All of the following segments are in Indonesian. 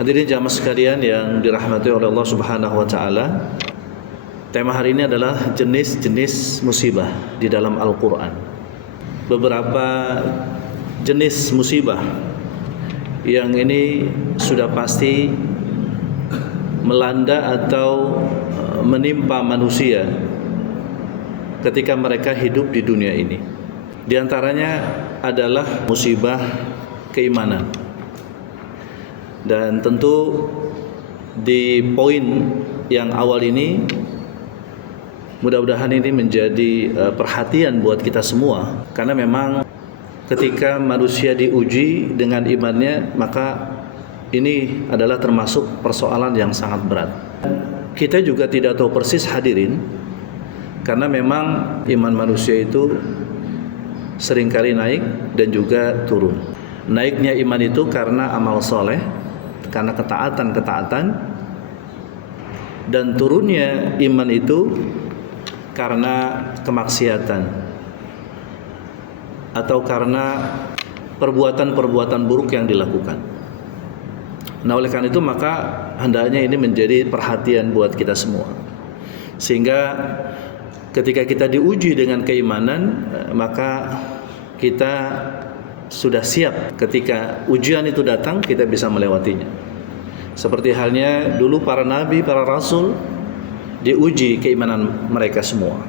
Hadirin jamaah sekalian yang dirahmati oleh Allah Subhanahu wa taala. Tema hari ini adalah jenis-jenis musibah di dalam Al-Qur'an. Beberapa jenis musibah yang ini sudah pasti melanda atau menimpa manusia ketika mereka hidup di dunia ini. Di antaranya adalah musibah keimanan. Dan tentu di poin yang awal ini mudah-mudahan ini menjadi perhatian buat kita semua, karena memang ketika manusia diuji dengan imannya, maka ini adalah termasuk persoalan yang sangat berat. Kita juga tidak tahu persis hadirin, karena memang iman manusia itu seringkali naik dan juga turun. Naiknya iman itu karena amal soleh, karena ketaatan, dan turunnya iman itu karena kemaksiatan atau karena perbuatan-perbuatan buruk yang dilakukan. Nah, oleh karena itu maka hendaknya ini menjadi perhatian buat kita semua, sehingga ketika kita diuji dengan keimanan, maka kita sudah siap ketika ujian itu datang, kita bisa melewatinya. Seperti halnya dulu para nabi, para rasul diuji keimanan mereka semua.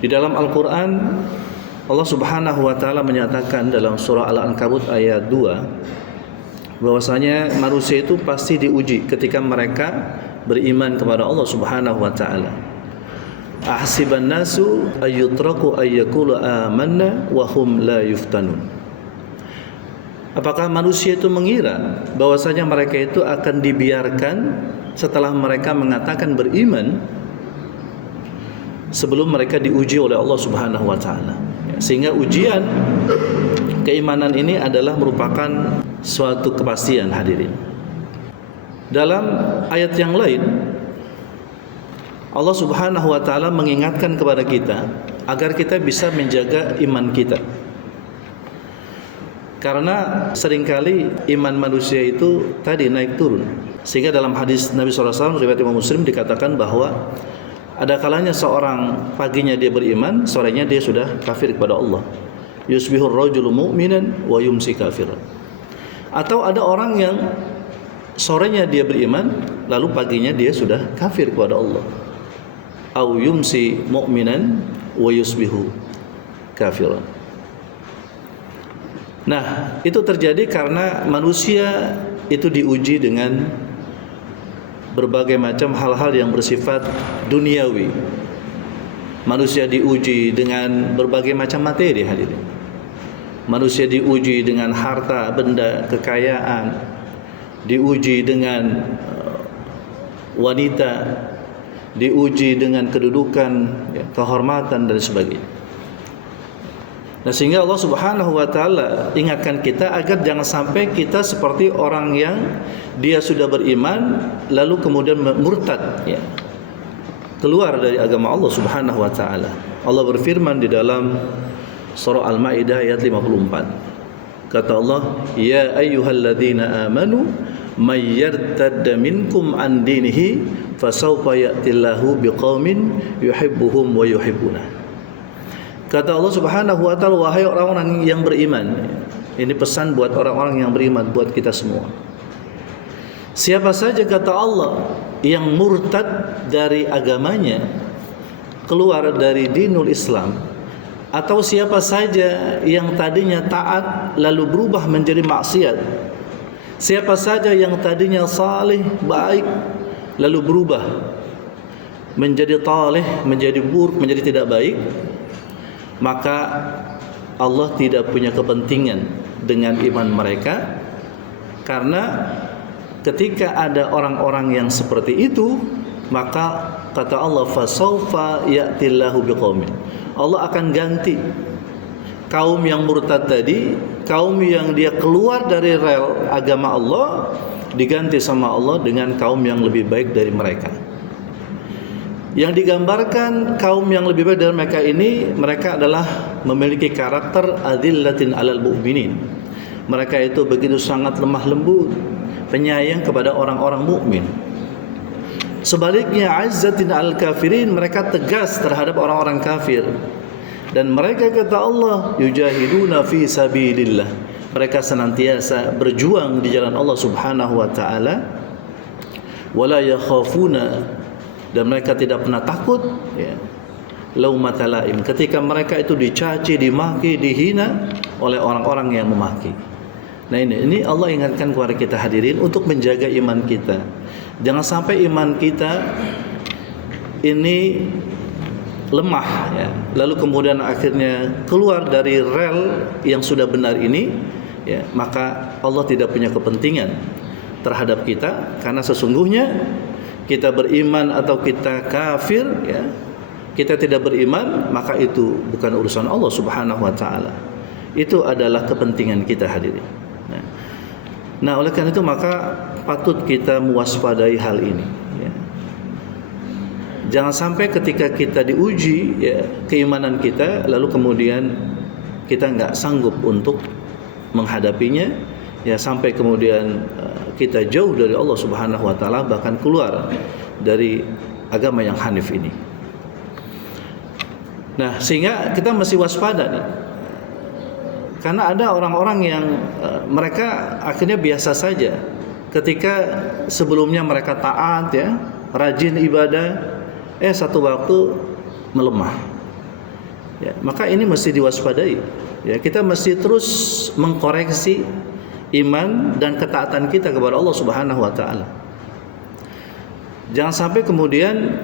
Di dalam Al-Quran, Allah Subhanahu wa taala menyatakan dalam surah Al-Ankabut ayat 2 bahwasanya manusia itu pasti diuji ketika mereka beriman kepada Allah Subhanahu wa taala. Ahsiban nasu ayyutraku ayyakulu amanna wa hum la yuftanun. Apakah manusia itu mengira bahwasanya mereka itu akan dibiarkan setelah mereka mengatakan beriman sebelum mereka diuji oleh Allah Subhanahu wa taala? Sehingga ujian keimanan ini adalah merupakan suatu kepastian, hadirin. Dalam ayat yang lain Allah Subhanahu wa taala mengingatkan kepada kita agar kita bisa menjaga iman kita. Karena seringkali iman manusia itu tadi naik turun. Sehingga dalam hadis Nabi SAW riwayat Imam Muslim dikatakan bahwa ada kalanya seorang paginya dia beriman, sorenya dia sudah kafir kepada Allah. Yusbihur rajulu mu'minan wa yumsi kafiran. Atau ada orang yang sorenya dia beriman, lalu paginya dia sudah kafir kepada Allah. Au yumsi mu'minan wa yusbihu kafiran. Nah, itu terjadi karena manusia itu diuji dengan berbagai macam hal-hal yang bersifat duniawi. Manusia diuji dengan berbagai macam materi, hadirin. Manusia diuji dengan harta, benda, kekayaan, diuji dengan wanita, diuji dengan kedudukan, kehormatan dan sebagainya. Nah, sehingga Allah Subhanahu wa taala ingatkan kita agar jangan sampai kita seperti orang yang dia sudah beriman lalu kemudian murtad, keluar dari agama Allah Subhanahu wa taala. Allah berfirman di dalam surah Al-Maidah ayat 54. Kata Allah, "Ya ayyuhalladzina amanu may yartadda minkum an dinihi fasawfa ya'tillahu biqaumin yuhibbuhum wa yuhibbuna." Kata Allah Subhanahu wa taala, wahai orang-orang yang beriman. Ini pesan buat orang-orang yang beriman, buat kita semua. Siapa saja, kata Allah, yang murtad dari agamanya, keluar dari dinul Islam, atau siapa saja yang tadinya taat lalu berubah menjadi maksiat, siapa saja yang tadinya saleh, baik, lalu berubah menjadi taleh, menjadi buruk, menjadi tidak baik, maka Allah tidak punya kepentingan dengan iman mereka. Karena ketika ada orang-orang yang seperti itu, maka kata Allah, fasaufa ya'tillahu biqaumin, Allah akan ganti kaum yang murtad tadi, kaum yang dia keluar dari rel agama Allah, diganti sama Allah dengan kaum yang lebih baik dari mereka. Yang digambarkan kaum yang lebih baik dari mereka ini, mereka adalah memiliki karakter adillatin alal mu'minin. Mereka itu begitu sangat lemah lembut, penyayang kepada orang-orang mukmin. Sebaliknya azzatin al-kafirin, mereka tegas terhadap orang-orang kafir. Dan mereka, kata Allah, yujahiduna fi sabilillah, mereka senantiasa berjuang di jalan Allah Subhanahu wa taala. Wala yakhafuna, dan mereka tidak pernah takut, ya, laumata laim, ketika mereka itu dicaci, dimaki, dihina oleh orang-orang yang memaki. Nah, ini Allah ingatkan kepada kita hadirin untuk menjaga iman kita. Jangan sampai iman kita ini lemah, ya, lalu kemudian akhirnya keluar dari rel yang sudah benar ini, ya, maka Allah tidak punya kepentingan terhadap kita, karena sesungguhnya kita beriman atau kita kafir, ya, kita tidak beriman, maka itu bukan urusan Allah Subhanahu wa taala. Itu adalah kepentingan kita hadirin. Nah, oleh karena itu maka patut kita mewaspadai hal ini, ya. Jangan sampai ketika kita diuji, ya, keimanan kita, lalu kemudian kita enggak sanggup untuk menghadapinya, ya, sampai kemudian kita jauh dari Allah Subhanahu wa taala, bahkan keluar dari agama yang hanif ini. Nah, sehingga kita mesti waspada nih. Karena ada orang-orang yang mereka akhirnya biasa saja ketika sebelumnya mereka taat, ya, rajin ibadah, satu waktu melemah. Ya, maka ini mesti diwaspadai. Ya, kita mesti terus mengkoreksi iman dan ketaatan kita kepada Allah Subhanahu wa taala. Jangan sampai kemudian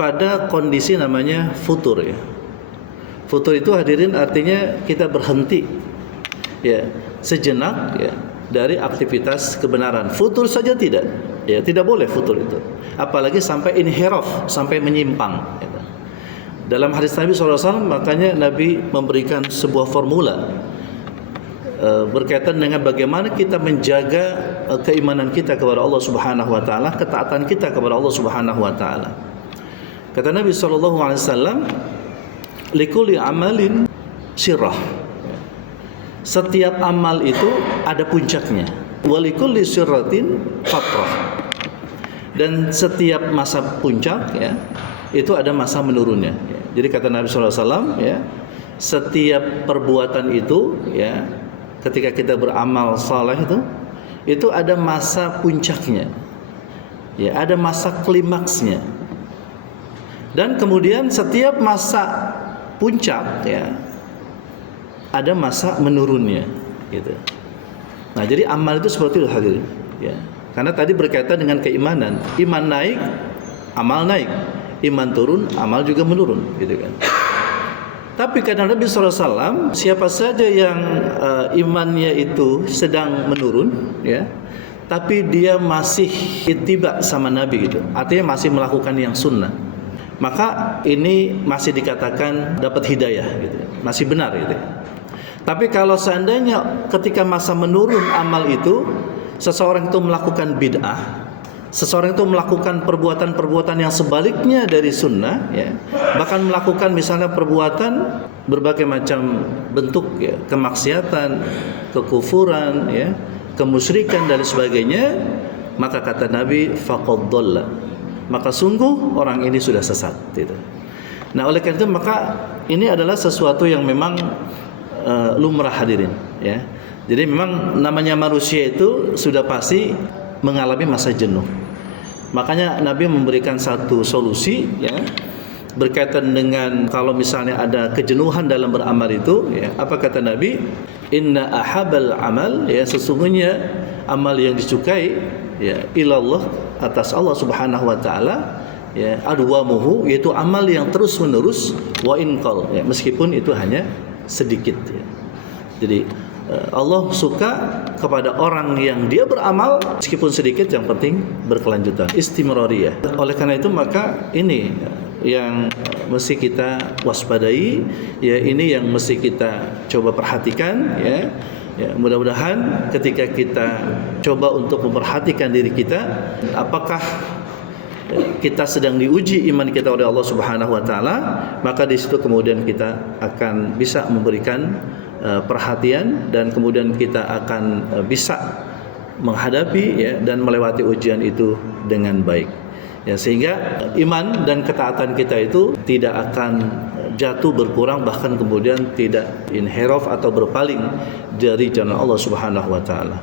pada kondisi namanya futur, ya. Futur itu hadirin artinya kita berhenti, ya, sejenak, ya, dari aktivitas kebenaran. Futur saja tidak, ya, tidak boleh futur itu. Apalagi sampai inhiraf, sampai menyimpang, ya. Dalam hadis Nabi SAW, makanya Nabi memberikan sebuah formula berkaitan dengan bagaimana kita menjaga keimanan kita kepada Allah Subhanahu wa taala, ketaatan kita kepada Allah Subhanahu wa taala. Kata Nabi SAW, likulli amalin sirrah, setiap amal itu ada puncaknya, walikulli sirratin fatrah, dan setiap masa puncak, ya, itu ada masa menurunnya, ya. Jadi kata Nabi SAW, ya, setiap perbuatan itu, ya, ketika kita beramal saleh itu ada masa puncaknya, ya, ada masa klimaksnya, dan kemudian setiap masa puncak, ya, ada masa menurunnya, gitu. Nah, jadi amal itu seperti itu hadirin, ya. Karena tadi berkaitan dengan keimanan. Iman naik, amal naik. Iman turun, amal juga menurun, gitu kan. Tapi kata Nabi SAW, siapa saja yang imannya itu sedang menurun, ya, tapi dia masih ittiba sama Nabi, gitu, artinya masih melakukan yang sunnah, maka ini masih dikatakan dapat hidayah, gitu, masih benar, gitu. Tapi kalau seandainya ketika masa menurun amal itu, seseorang itu melakukan bid'ah, seseorang itu melakukan perbuatan-perbuatan yang sebaliknya dari sunnah, ya, bahkan melakukan misalnya perbuatan berbagai macam bentuk, ya, kemaksiatan, kekufuran, ya, kemusyrikan dan sebagainya, maka kata Nabi faqad dhalla, maka sungguh orang ini sudah sesat, gitu. Nah, oleh karena itu maka ini adalah sesuatu yang memang lumrah hadirin, ya. Jadi memang namanya manusia itu sudah pasti mengalami masa jenuh. Makanya Nabi memberikan satu solusi, ya, berkaitan dengan kalau misalnya ada kejenuhan dalam beramal itu, ya, apa kata Nabi? Inna ahabal amal, ya, sesungguhnya amal yang disukai, ya, ilallah, atas Allah Subhanahu wa taala, ya, adwamuhu, yaitu amal yang terus menerus, wa inqal, ya, meskipun itu hanya sedikit, ya. Jadi Allah suka kepada orang yang dia beramal meskipun sedikit, yang penting berkelanjutan, istimrariyah. Oleh karena itu maka ini yang mesti kita waspadai, ya, ini yang mesti kita coba perhatikan, ya. Ya, mudah-mudahan ketika kita coba untuk memperhatikan diri kita, apakah kita sedang diuji iman kita oleh Allah Subhanahu wa taala, maka di situ kemudian kita akan bisa memberikan perhatian, dan kemudian kita akan bisa menghadapi ya dan melewati ujian itu dengan baik. Ya, sehingga iman dan ketaatan kita itu tidak akan jatuh berkurang, bahkan kemudian tidak inhiraf atau berpaling dari jalan Allah Subhanahu wa taala.